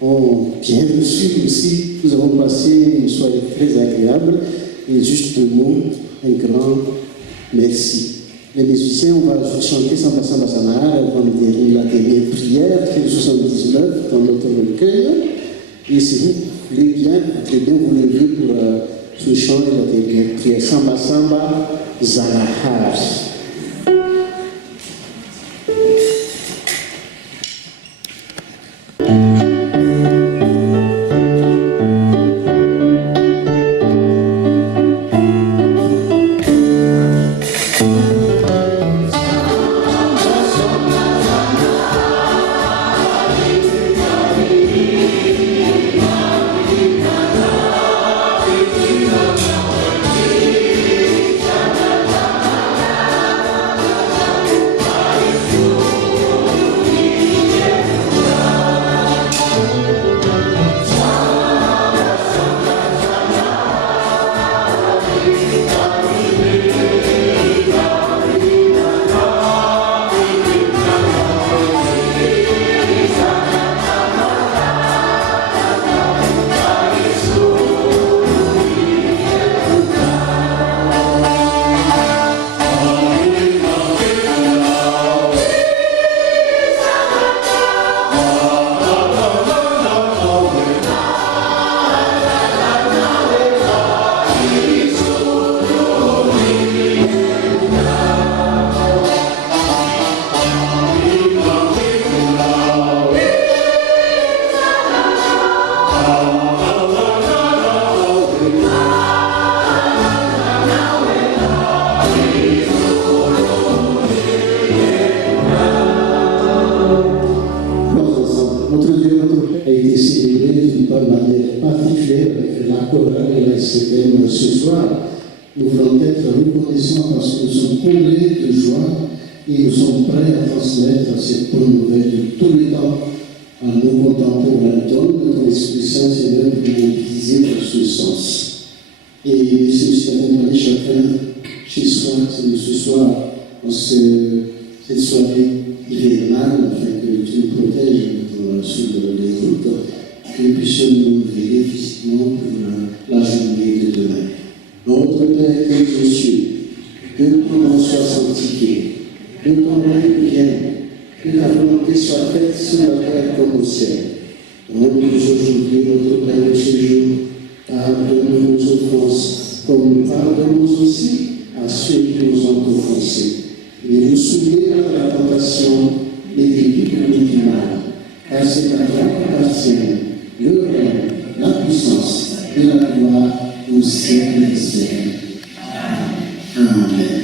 ont bien reçu aussi. Nous avons passé une soirée très agréable. Et justement, un grand merci. Les musiciens, on va chanter Samba Samba Samahara avant la dernière prière, qui est 79 dans notre recueil. Et si vous voulez bien, très bien vous lever pour ce chant et la dernière prière. Samba Samba Zalahar. Ce soir, nous voulons être reconnaissants parce que nous sommes comblés de joie et nous sommes prêts à transmettre cette bonne nouvelle de tous les temps à nos contemporains. Donne notre Esprit Saint, Seigneur, pour nous mobiliser dans ce sens. Et c'est aussi accompagner chacun chez soi, ce soir, dans cette soirée hivernale, afin que tu nous protèges sur les routes, que nous puissions nous réveiller physiquement pour la journée de demain. Notre Père qui es aux cieux, que ton nom soit sanctifié, que ton règne vienne, que la volonté soit faite sur la terre comme au ciel. Donne-nous aujourd'hui notre pain de ce jour, pardonne-nous nos offenses, comme nous pardonnons aussi à ceux qui nous ont offensés. Et nous souviens de la tentation et délivre-nous du mal, car c'est à toi qu'appartient le règne, la puissance et la gloire au siècle des siècles. Amen.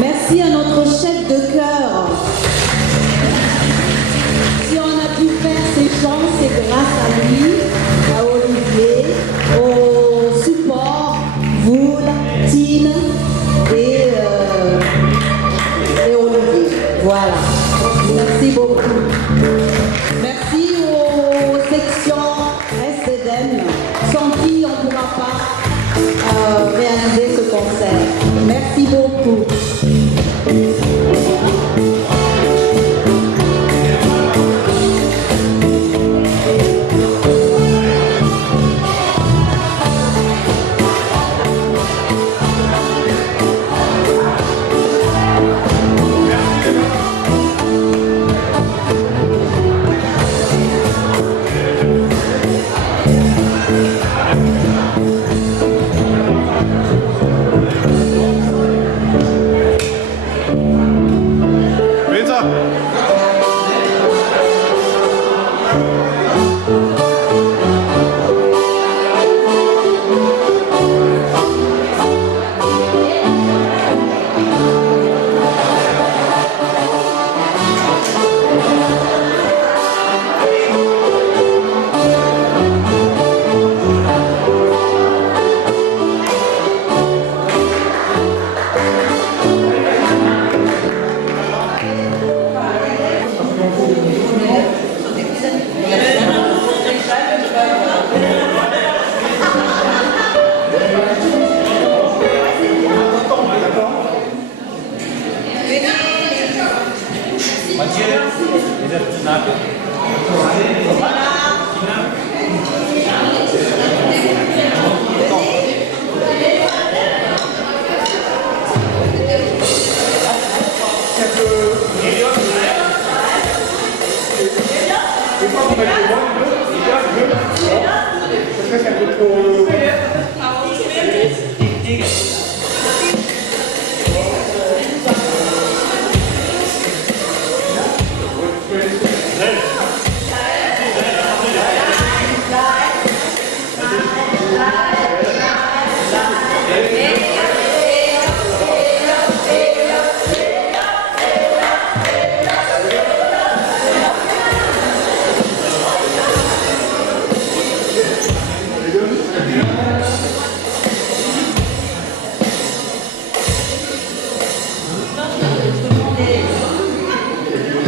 Merci à notre chef de chœur. Si on a pu faire ces chants, c'est grâce à lui, à Olivier, au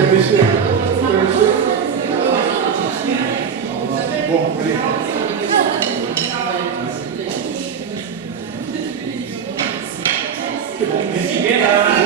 connaissez? Bon, allez. C'est bon.